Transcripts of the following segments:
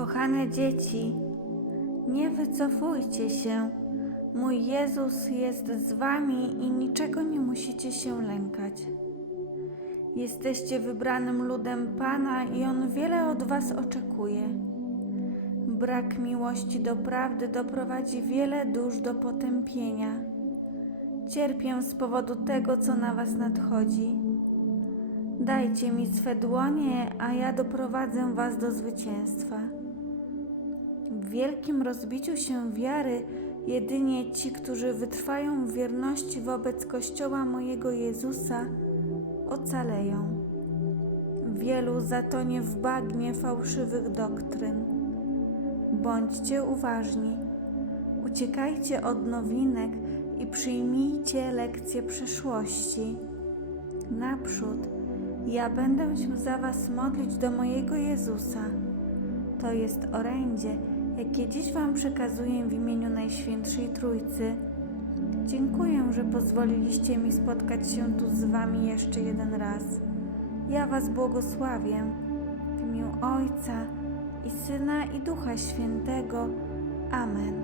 Kochane dzieci, nie wycofujcie się. Mój Jezus jest z wami i niczego nie musicie się lękać. Jesteście wybranym ludem Pana i On wiele od was oczekuje. Brak miłości do prawdy doprowadzi wiele dusz do potępienia. Cierpię z powodu tego, co na was nadchodzi. Dajcie mi swe dłonie, a ja doprowadzę was do zwycięstwa. W wielkim rozbiciu się wiary jedynie ci, którzy wytrwają w wierności wobec Kościoła mojego Jezusa, ocaleją. Wielu zatonie w bagnie fałszywych doktryn. Bądźcie uważni, uciekajcie od nowinek i przyjmijcie lekcje przeszłości. Naprzód ja będę się za Was modlić do mojego Jezusa. To jest orędzie, jakie dziś Wam przekazuję w imieniu Najświętszej Trójcy. Dziękuję, że pozwoliliście mi spotkać się tu z Wami jeszcze jeden raz. Ja Was błogosławię w imię Ojca i Syna i Ducha Świętego. Amen.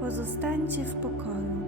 Pozostańcie w pokoju.